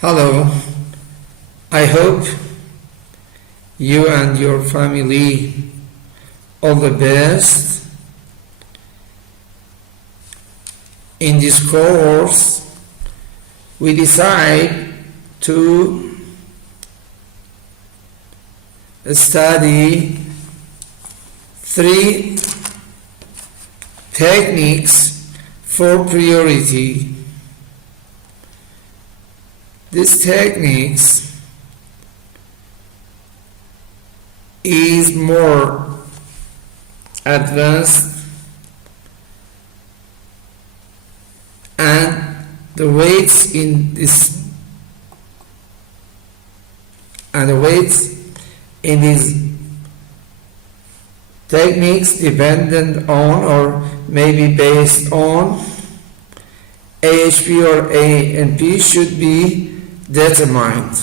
Hello, I hope you and your family all the best. In this course, we decide to study 3 techniques for priority. These techniques is more advanced and the weights in these techniques dependent on or maybe based on AHP or ANP should be determined.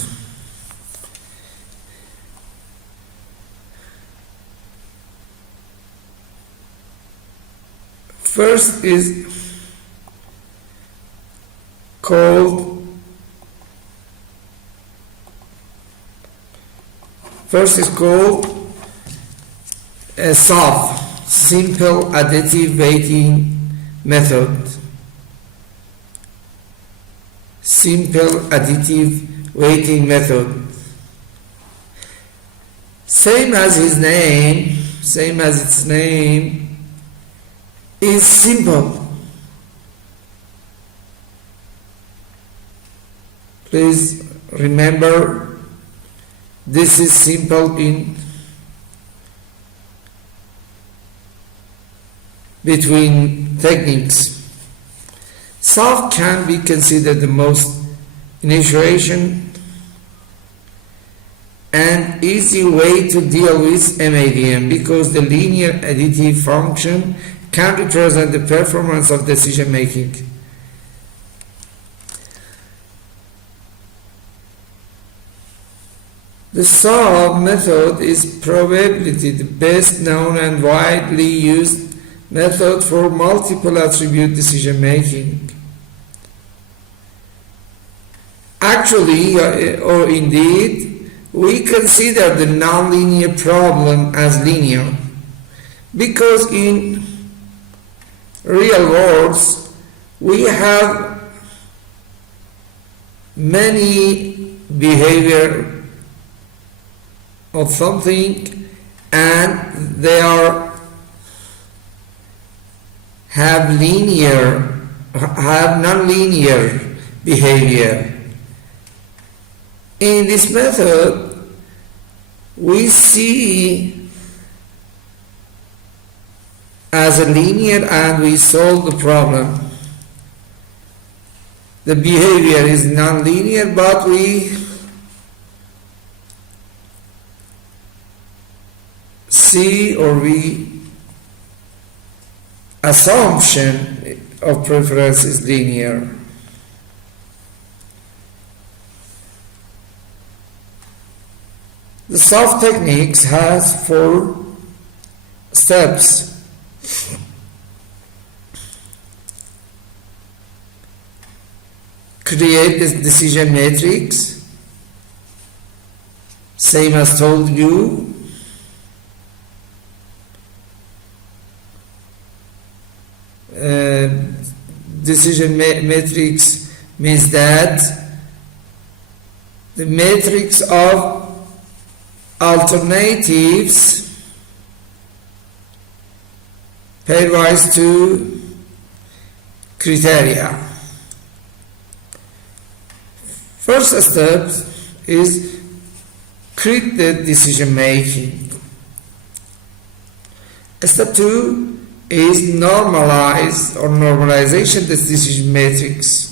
First is called a SAV, simple additive weighting method. Simple additive weighting method. Same as its name, is simple. Please remember, this is simple in between techniques. SAV can be considered the most initiation and easy way to deal with MADM because the linear additive function can represent the performance of decision making. The SAV method is probably the best known and widely used method for multiple attribute decision making. Actually, or indeed, we consider the nonlinear problem as linear because in real worlds we have many behavior of something and they have nonlinear behavior. In this method, we see as a linear and we solve the problem. The behavior is nonlinear, but we see or we assumption of preference is linear. The SAV techniques has 4 steps. Create the decision matrix, same as told you. Decision matrix means that the matrix of alternatives pairwise to criteria. First step is create the decision making. Step 2 is normalization the decision matrix.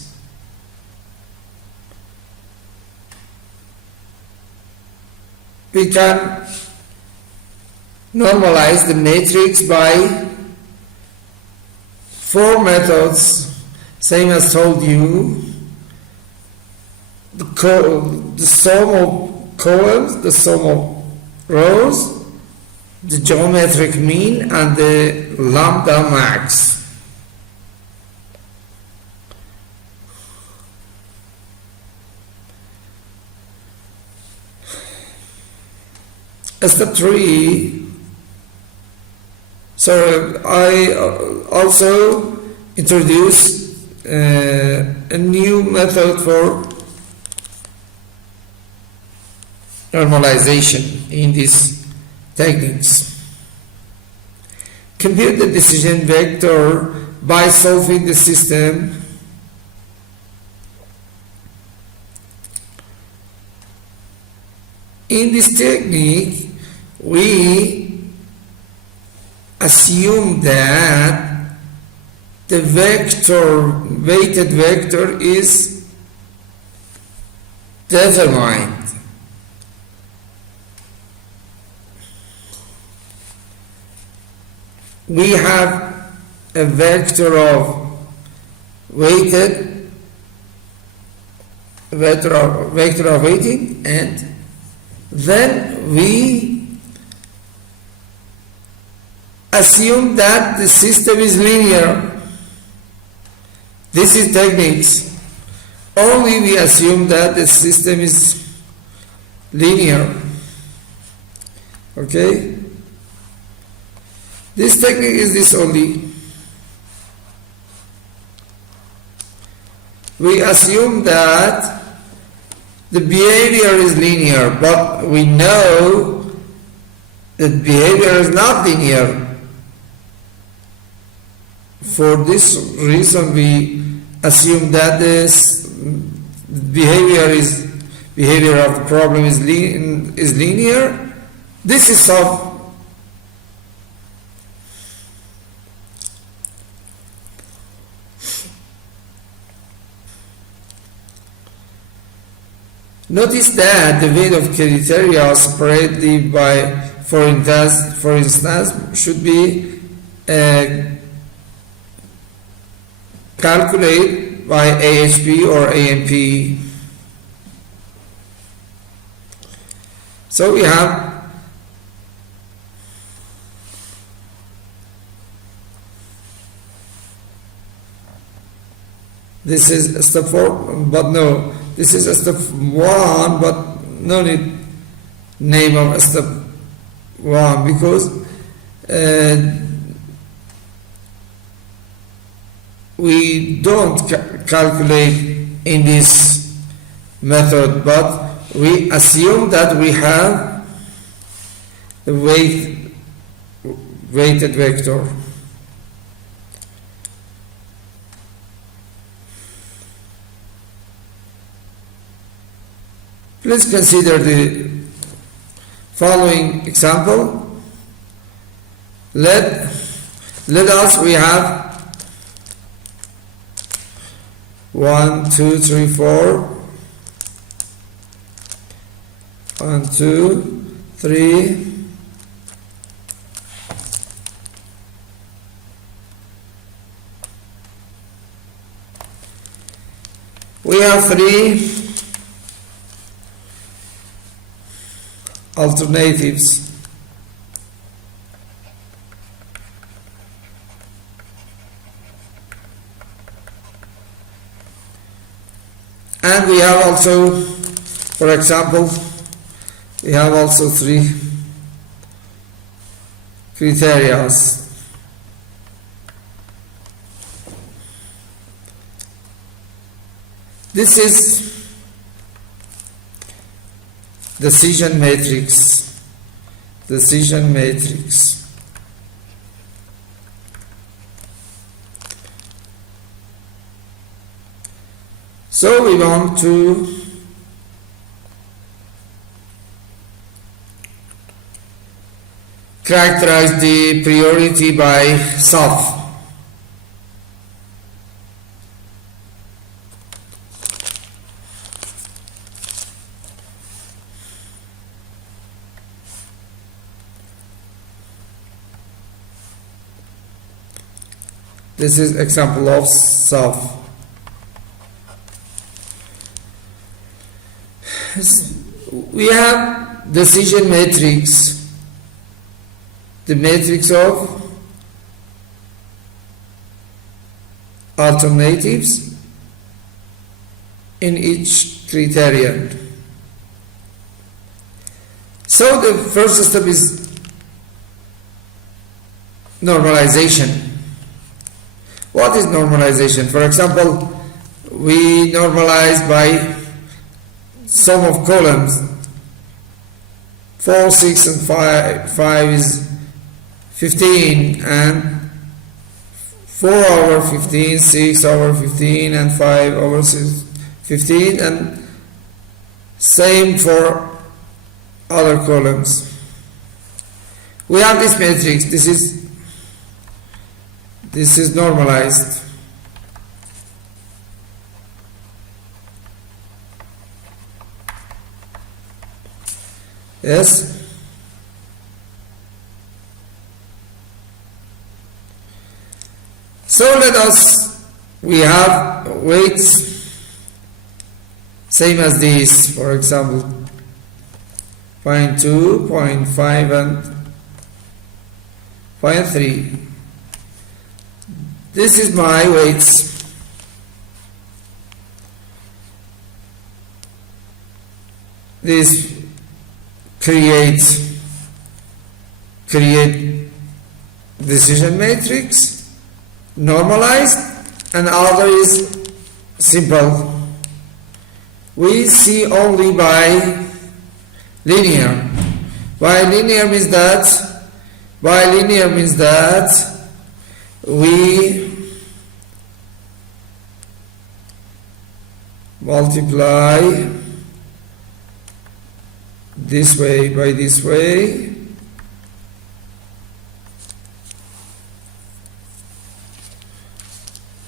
We can normalize the matrix by 4 methods, same as told you. The sum of columns, the sum of rows, the geometric mean, and the lambda max. Step 3. So I also introduce a new method for normalization in these techniques. Compute the decision vector by solving the system in this technique. We assume that the weighted vector is determined. We have a vector of weighted vector of weighting, and then we assume that the system is linear. This is techniques. Only we assume that the system is linear. Okay? This technique is this only. We assume that the behavior is linear, but we know that behavior is not linear. For this reason, we assume that this behavior of the problem is linear. This is solved. Notice that the weight of criteria separately by, for instance, should be calculated by AHP or AMP. So we have this is step 4, but no. This is a step 1, but no need name of step 1 because we don't calculate in this method, but we assume that we have the weighted vector. Please consider the following example. Let us we have 1, 2, 3, 4. 1, 2, 3. We have 3 alternatives. And we have also, for example, we have also 3 criteria. This is decision matrix. So we want to characterize the priority by self. This is example of self. We have decision matrix, the matrix of alternatives in each criterion. So the first step is normalization. What is normalization? For example, we normalize by sum of columns. 4, 6 and 5 is 15, and 4 over 15, 6 over 15 and 5 over 15, and same for other columns. We have this matrix. This is normalized. Yes. So we have weights same as these, for example 0.2, 0.5 and 0.3. This is my weights. This create decision matrix, normalized, and other is simple. We see only by linear. Bilinear means that we multiply this way by this way,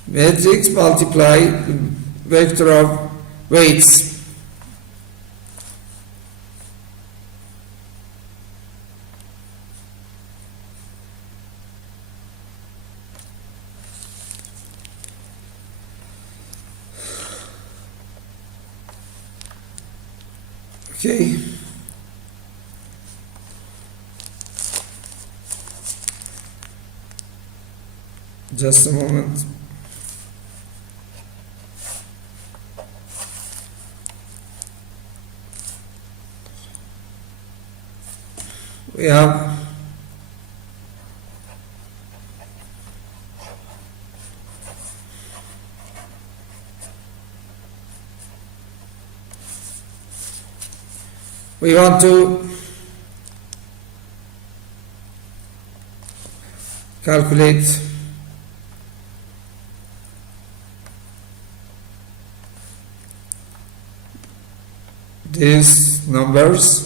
matrix multiply vector of weights. Okay. Just a moment. We have we want to calculate these numbers.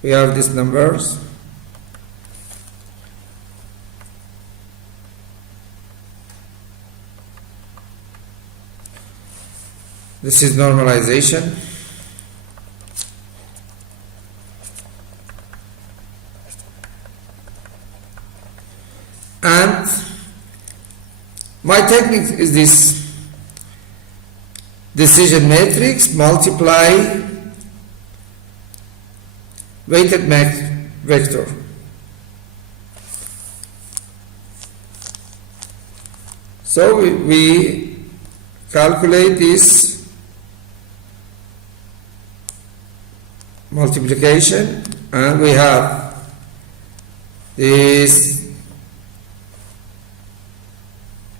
We have these numbers. This is normalization. And my technique is this: decision matrix multiply weighted vector. So we calculate this multiplication, and we have this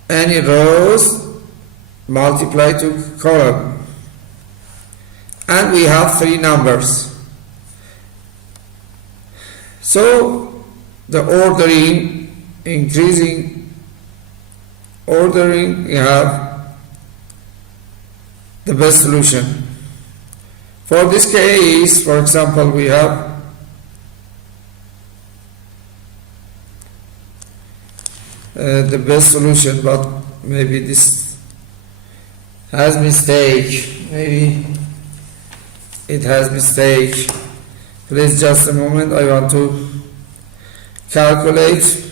any rows multiply to column, and we have 3 numbers. So the increasing ordering, we have the best solution. For this case, for example, we have the best solution, but maybe this has mistake. Maybe it has mistake. Please just a moment. I want to calculate.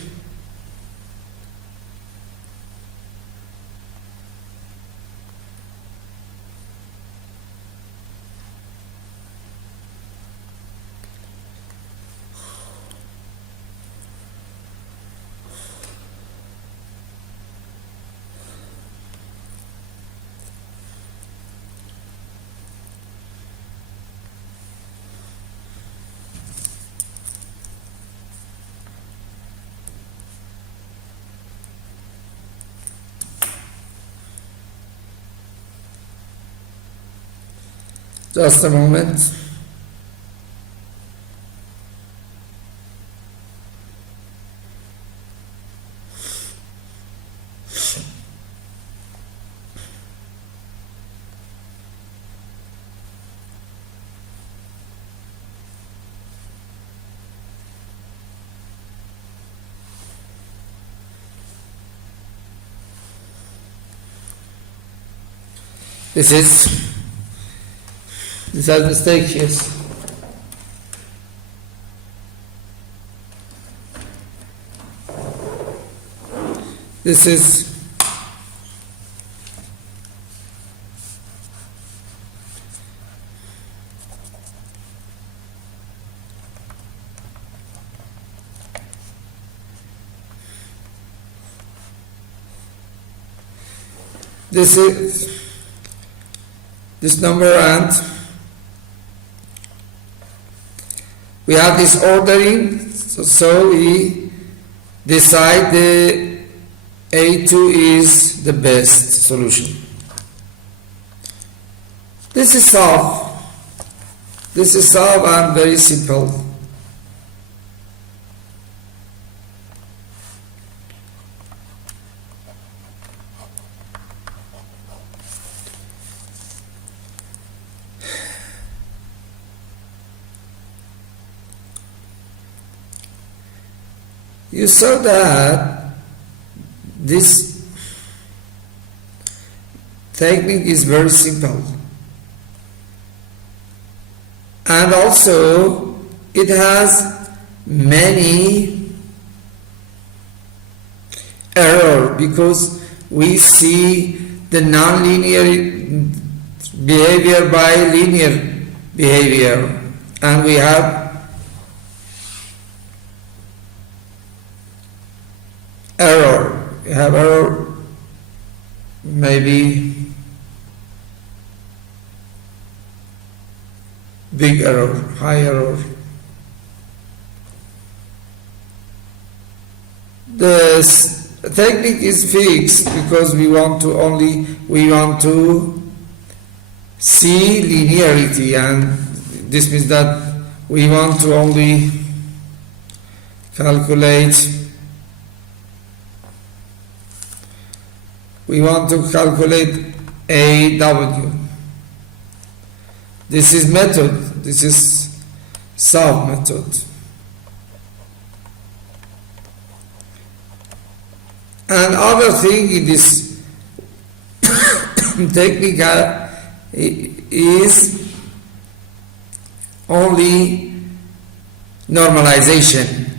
Just a moment. This has mistake, yes. This is this number, and we have this ordering, so we decide the A2 is the best solution. This is solved. This is solved and very simple. You saw that this technique is very simple, and also it has many errors because we see the non-linear behavior by linear behavior, and we have error. You have error, maybe big error, high error. The technique is fixed because we want to see linearity, and this means that we want to only calculate. We want to calculate AW. This is method. This is solve method. And other thing in this technique is only normalization.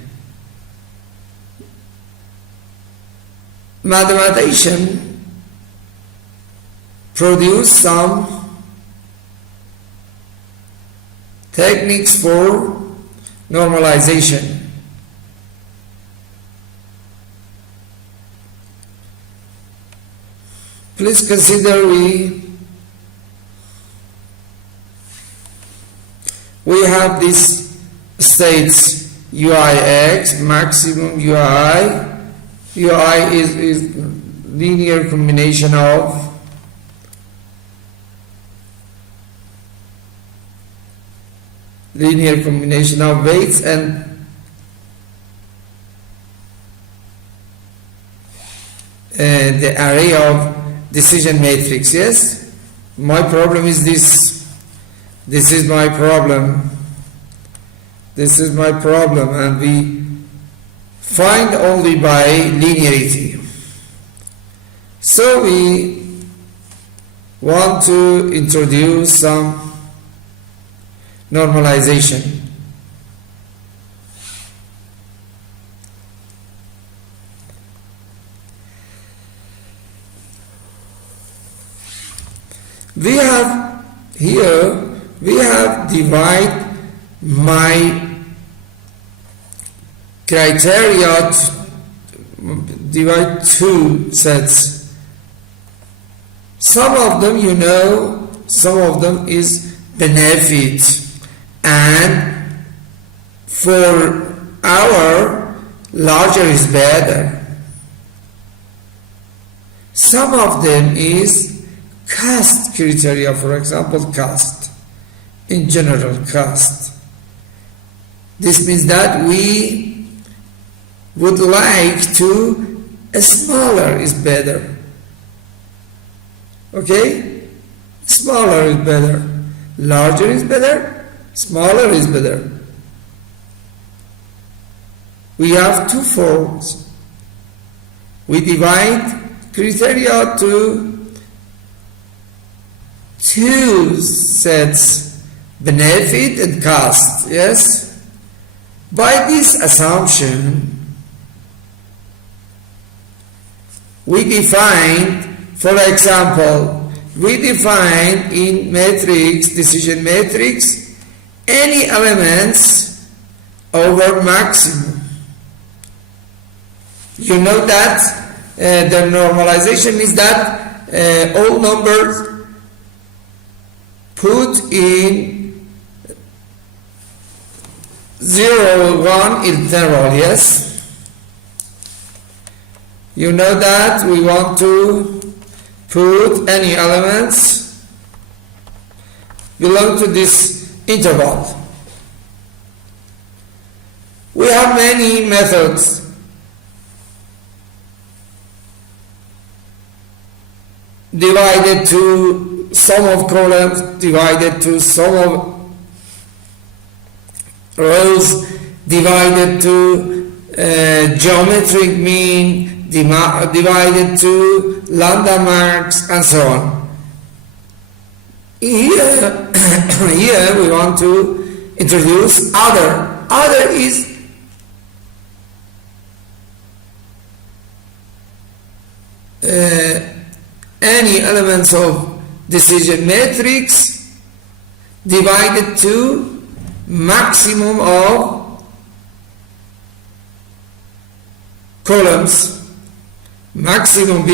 Mathematician produce some techniques for normalization. Please consider we have these states UIX, maximum UI. UI is linear combination of weights and the array of decision matrix. Yes, my problem is this. This is my problem. This is my problem, and we find only by linearity. So we want to introduce some normalization. We have here, we have divide my criteria, divide two sets. Some of them you know, some of them is benefit, and for our larger is better. Some of them is cost criteria, for example, cost. in general cast. This means that we would like to, smaller is better. Okay? Smaller is better. Larger is better. Smaller is better. We have two forms. We divide criteria to two sets, benefit and cost. Yes? By this assumption, we define, for example, we define in matrix, decision matrix, any elements over maximum. You know that the normalization means that all numbers put in 0, 1 interval, yes? You know that we want to put any elements belong to this interval. We have many methods. Divided to sum of columns, divided to sum of rows, divided to geometric mean, divided to lambda max, and so on. Here, here we want to introduce other. Other is any elements of decision matrix divided to maximum of columns, maximum